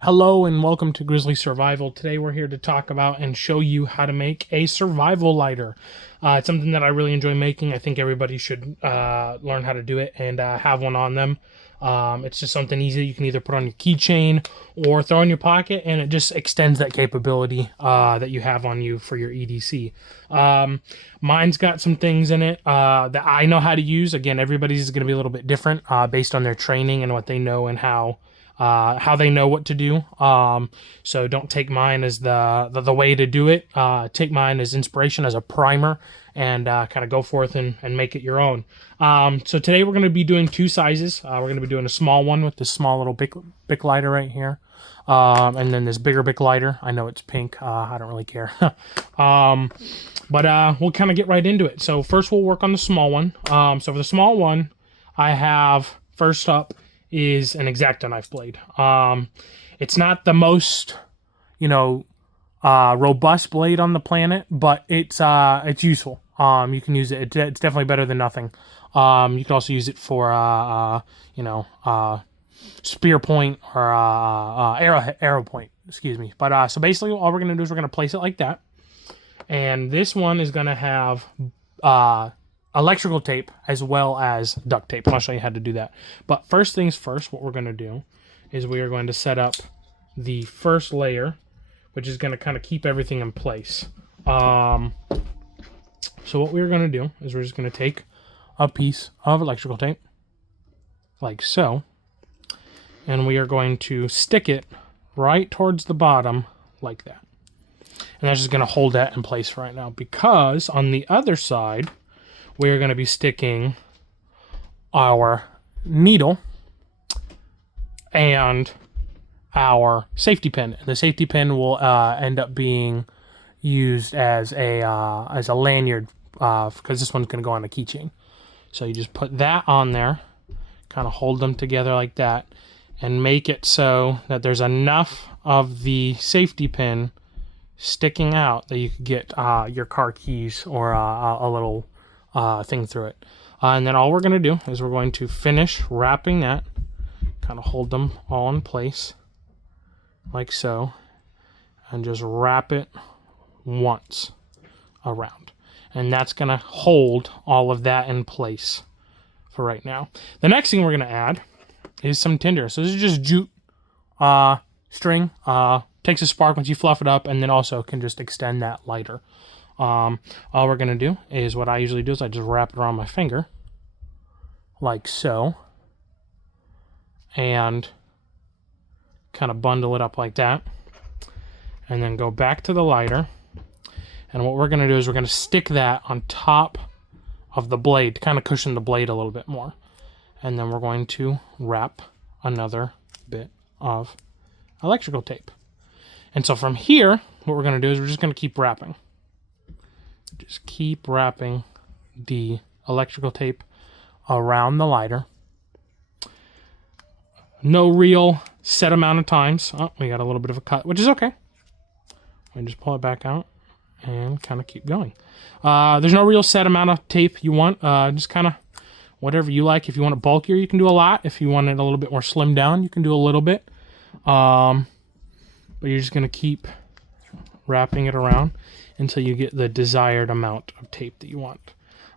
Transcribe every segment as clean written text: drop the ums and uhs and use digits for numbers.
Hello and welcome to Grizzly Survival. Today we're here to talk about and show you how to make a survival lighter. It's something that I really enjoy making. I think everybody should learn how to do it and have one on them. It's just something easy you can either put on your keychain or throw in your pocket, and it just extends that capability that you have on you for your EDC. Mine's got some things in it that I know how to use. Again, everybody's is going to be a little bit different based on their training and what they know and how they know what to do. So don't take mine as the way to do it. Take mine as inspiration, as a primer, and kind of go forth and make it your own. So today we're going to be doing two sizes. We're going to be doing a small one with this small little Bic lighter right here. And then this bigger Bic lighter. I know it's pink. I don't really care. But we'll kind of get right into it. So first we'll work on the small one. So for the small one, I have first up is an X-Acto knife blade. It's not the most, robust blade on the planet, but it's useful. You can use it. It's definitely better than nothing. You can also use it for spear point or arrow point. Excuse me. But so basically, all we're gonna do is we're gonna place it like that, and this one is gonna have electrical tape as well as duct tape. And I'll show you how to do that. But first things first, what we're going to do is we are going to set up the first layer, which is going to kind of keep everything in place. So what we're going to do is we're just going to take a piece of electrical tape, like so, and we are going to stick it right towards the bottom, like that. And that's just going to hold that in place right now, because on the other side, we're going to be sticking our needle and our safety pin. The safety pin will end up being used as a lanyard, because this one's going to go on a keychain. So you just put that on there, kind of hold them together like that, and make it so that there's enough of the safety pin sticking out that you could get your car keys or a little thing through it. And then all we're going to do is we're going to finish wrapping that, kind of hold them all in place like so, and just wrap it once around. And that's going to hold all of that in place for right now. The next thing we're going to add is some tinder. So this is just jute string. Takes a spark once you fluff it up, and then also can just extend that lighter. All we're going to do is what I usually do is I just wrap it around my finger like so, and kind of bundle it up like that, and then go back to the lighter. And what we're going to do is we're going to stick that on top of the blade to kind of cushion the blade a little bit more. And then we're going to wrap another bit of electrical tape. And so from here, what we're going to do is we're just going to keep wrapping. Just keep wrapping the electrical tape around the lighter. No real set amount of times. Oh, we got a little bit of a cut, which is okay. We just pull it back out and kind of keep going. There's no real set amount of tape you want. Just kind of whatever you like. If you want it bulkier, you can do a lot. If you want it a little bit more slimmed down, you can do a little bit. But you're just going to keep wrapping it around until you get the desired amount of tape that you want.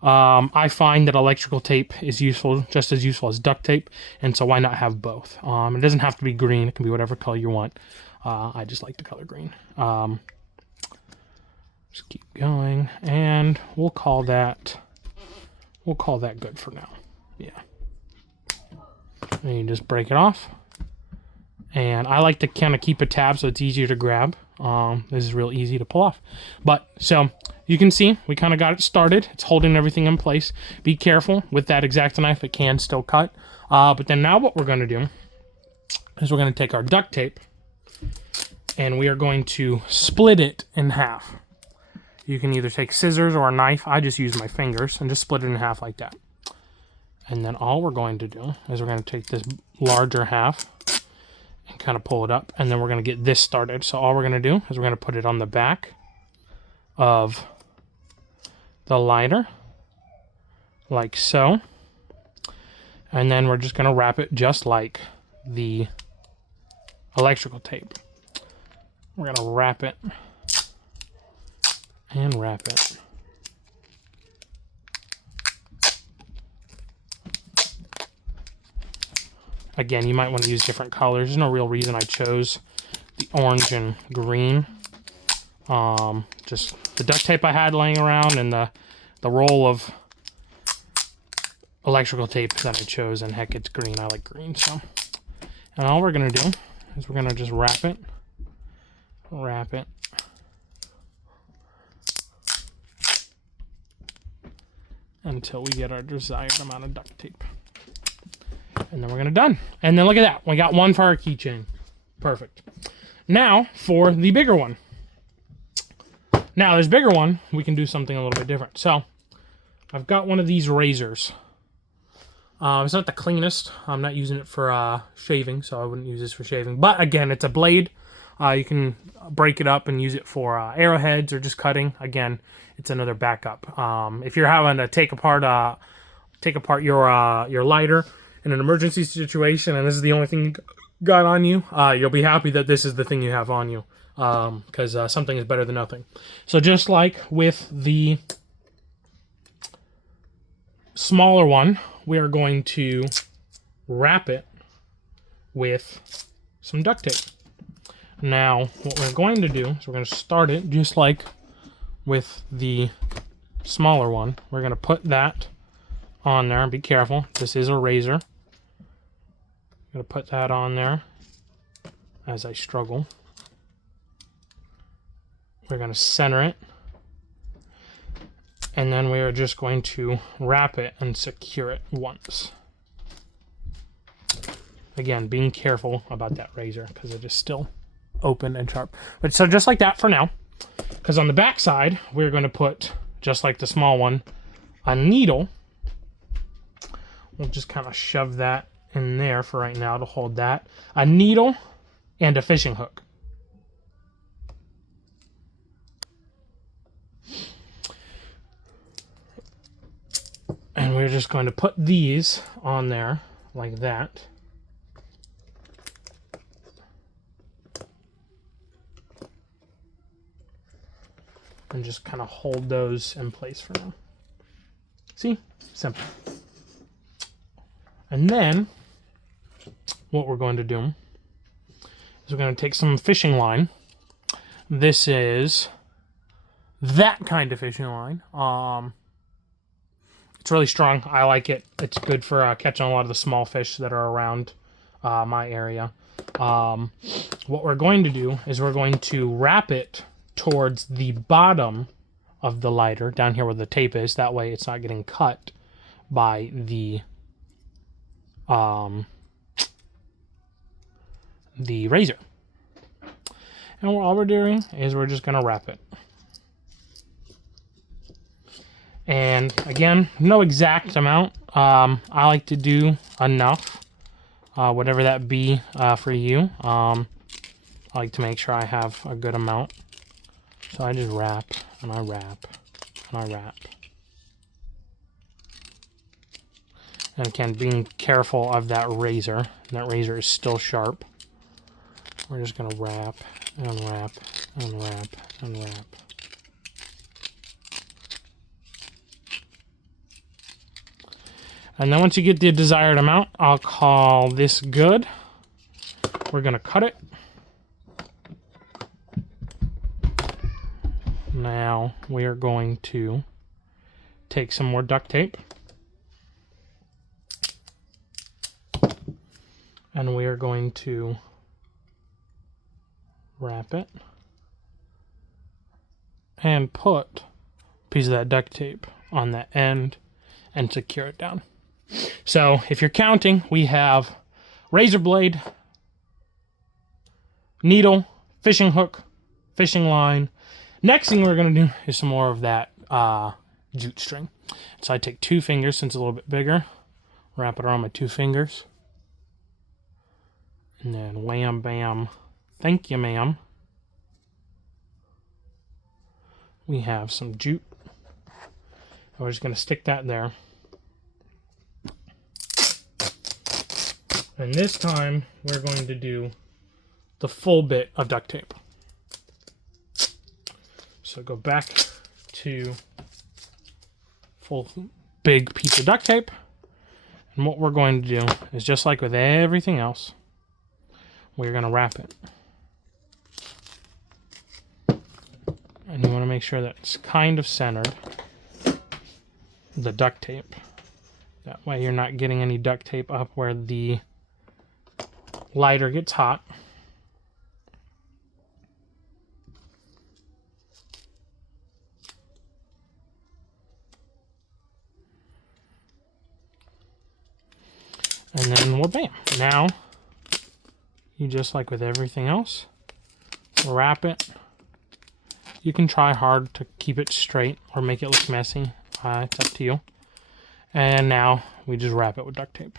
I find that electrical tape is useful, just as useful as duct tape, and so why not have both? It doesn't have to be green. It can be whatever color you want. I just like the color green. Just keep going, and we'll call that good for now. Yeah. And you just break it off. And I like to kind of keep a tab so it's easier to grab. This is real easy to pull off. But so you can see we kind of got it started. It's holding everything in place. Be careful with that X-Acto knife. It can still cut. But then now what we're going to do is we're going to take our duct tape and we are going to split it in half. You can either take scissors or a knife. I just use my fingers and just split it in half like that. And then all we're going to do is we're going to take this larger half and kind of pull it up, and then we're going to get this started. So all we're going to do is we're going to put it on the back of the lighter, like so. And then we're just going to wrap it just like the electrical tape. We're gonna wrap it and wrap it. Again, you might want to use different colors. There's no real reason I chose the orange and green. Just the duct tape I had laying around and the roll of electrical tape that I chose, and heck, it's green. I like green, so. And all we're gonna do is we're gonna just wrap it, until we get our desired amount of duct tape. And then we're gonna done. And then look at that. We got one for our keychain. Perfect. Now for the bigger one. Now this bigger one, we can do something a little bit different. So I've got one of these razors. It's not the cleanest. I'm not using it for shaving, so I wouldn't use this for shaving. But again, it's a blade. You can break it up and use it for arrowheads or just cutting. Again, it's another backup. If you're having to take apart your lighter in an emergency situation, and this is the only thing you got on you, you'll be happy that this is the thing you have on you, because something is better than nothing. So just like with the smaller one, we are going to wrap it with some duct tape. Now, what we're going to do is we're going to start it just like with the smaller one. We're going to put that on there. Be careful. This is a razor. I'm going to put that on there as I struggle. We're going to center it. And then we are just going to wrap it and secure it once. Again, being careful about that razor because it is still open and sharp. But so just like that for now. Because on the back side, we're going to put, just like the small one, a needle. We'll just kind of shove that in there for right now to hold that. A needle and a fishing hook. And we're just going to put these on there like that. And just kind of hold those in place for now. See? Simple. And then what we're going to do is we're going to take some fishing line. This is that kind of fishing line. It's really strong. I like it. It's good for catching a lot of the small fish that are around my area. What we're going to do is we're going to wrap it towards the bottom of the lighter, down here where the tape is. That way it's not getting cut by the razor. And all we're doing is we're just going to wrap it. And again, no exact amount. I like to do enough, whatever that be for you. I like to make sure I have a good amount. So I just wrap, and I wrap, and I wrap. And again, being careful of that razor. That razor is still sharp. We're just going to wrap, and wrap, and wrap, and wrap. And then once you get the desired amount, I'll call this good. We're going to cut it. Now we are going to take some more duct tape. And we are going to wrap it. And put a piece of that duct tape on the end and secure it down. So if you're counting, we have razor blade, needle, fishing hook, fishing line. Next thing we're going to do is some more of that jute string. So I take 2 fingers, since it's a little bit bigger, wrap it around my 2 fingers. And then wham, bam, thank you, ma'am. We have some jute. And we're just going to stick that there. And this time, we're going to do the full bit of duct tape. So go back to full big piece of duct tape. And what we're going to do is, just like with everything else, we're going to wrap it. And you want to make sure that it's kind of centered, the duct tape. That way you're not getting any duct tape up where the lighter gets hot. And then, well, bam. Now, you just like with everything else, wrap it. You can try hard to keep it straight or make it look messy. It's up to you. And now, we just wrap it with duct tape.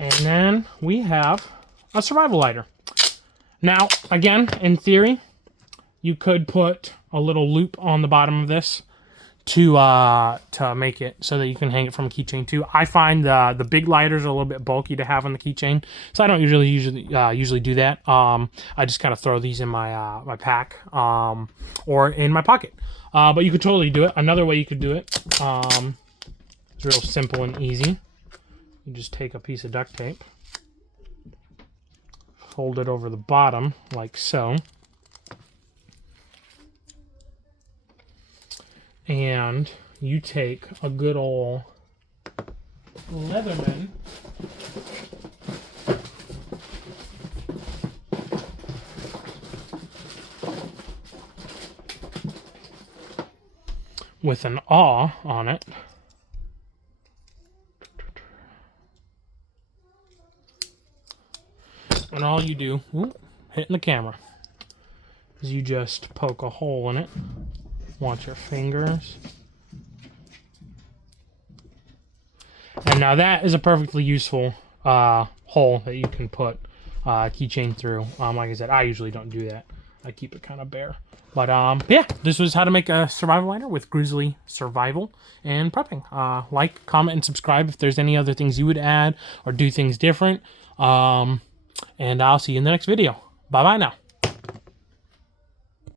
And then we have a survival lighter. Now, again, in theory, you could put a little loop on the bottom of this to make it so that you can hang it from a keychain too. I find the big lighters are a little bit bulky to have on the keychain, so I don't usually do that. I just kind of throw these in my my pack or in my pocket. But you could totally do it. Another way you could do it is real simple and easy. You just take a piece of duct tape, fold it over the bottom like so, and you take a good old Leatherman with an awl on it. And all you do, hitting the camera, is you just poke a hole in it. Watch your fingers. And now that is a perfectly useful hole that you can put a keychain through. Like I said, I usually don't do that. I keep it kind of bare. But yeah, this was how to make a survival lighter with Grizzly Survival and prepping. Like, comment, and subscribe if there's any other things you would add or do things different. And I'll see you in the next video. Bye-bye now.